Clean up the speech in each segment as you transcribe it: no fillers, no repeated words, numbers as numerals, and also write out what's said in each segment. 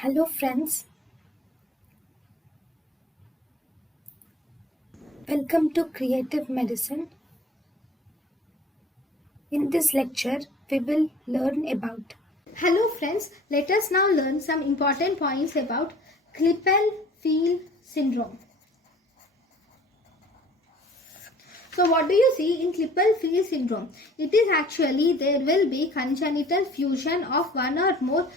Hello friends, welcome to Creative Medicine. In this lecture, we will learn about. Hello friends, let us now learn some important points about klippel syndrome. So what do you see in klippel syndrome? It is actually there will be congenital fusion of one or more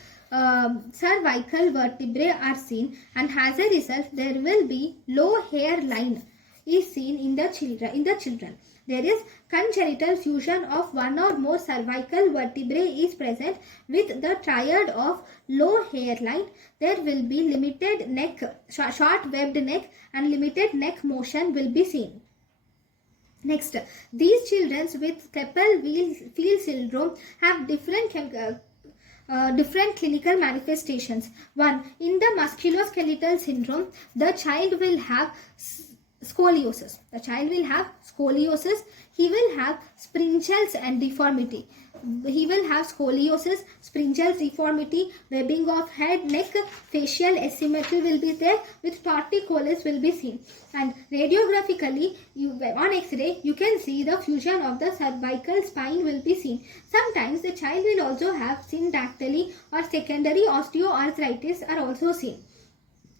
cervical vertebrae are seen, and as a result there will be low hairline is seen in the children. There is congenital fusion of one or more cervical vertebrae is present with the triad of low hairline. There will be limited neck, short webbed neck, and limited neck motion will be seen. Next, these children with klippel syndrome have different clinical manifestations. One, in the musculoskeletal syndrome, the child will have scoliosis. He will have springles and deformity. He will have scoliosis, springles, deformity, webbing of head, neck, facial asymmetry will be there with torticollis will be seen. And radiographically, on X-ray, you can see the fusion of the cervical spine will be seen. Sometimes the child will also have syndactyly or secondary osteoarthritis are also seen,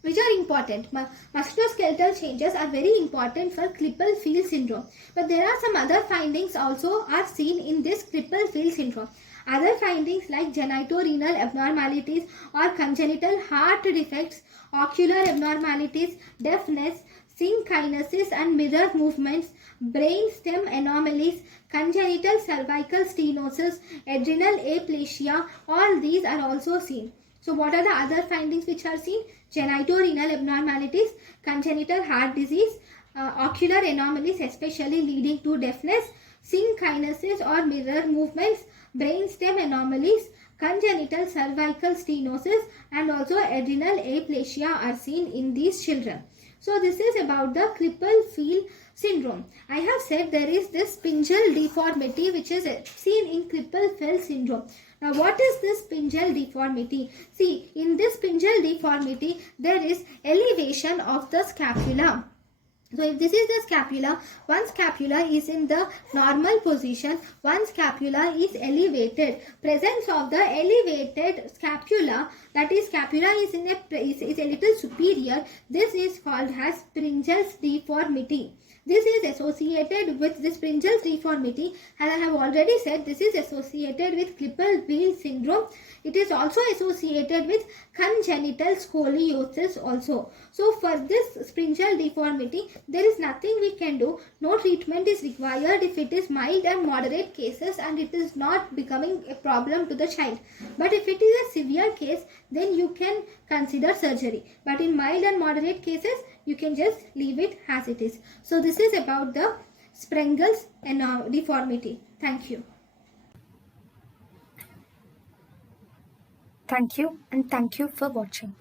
which are important. Musculoskeletal changes are very important for klippel syndrome. But there are some other findings also are seen in this klippel syndrome. Other findings like genitorenal abnormalities or congenital heart defects, ocular abnormalities, deafness, synkinesis and mirror movements, brain stem anomalies, congenital cervical stenosis, adrenal aplasia, all these are also seen. So what are the other findings which are seen? Genitorenal abnormalities, congenital heart disease, ocular anomalies especially leading to deafness, synkinesis or mirror movements, brainstem anomalies, congenital cervical stenosis, and also adrenal aplasia are seen in these children. So this is about the klippel syndrome. I have said there is this spingal deformity which is seen in klippel syndrome. Now what is this spingal deformity? See, in this spingal deformity there is elevation of the scapula. So if this is the scapula, one scapula is in the normal position, one scapula is elevated. Presence of the elevated scapula, that is scapula is a little superior. This is called as spingal deformity. This is associated with the spingal deformity, and I have already said this is associated with klippel syndrome. It is also associated with congenital scoliosis also. So for this spingal deformity, there is nothing we can do. No treatment is required if it is mild and moderate cases and it is not becoming a problem to the child. But if it is a severe case, then you can consider surgery. But in mild and moderate cases, you can just leave it as it is. So this is about the spingal and deformity. Thank you. Thank you and thank you for watching.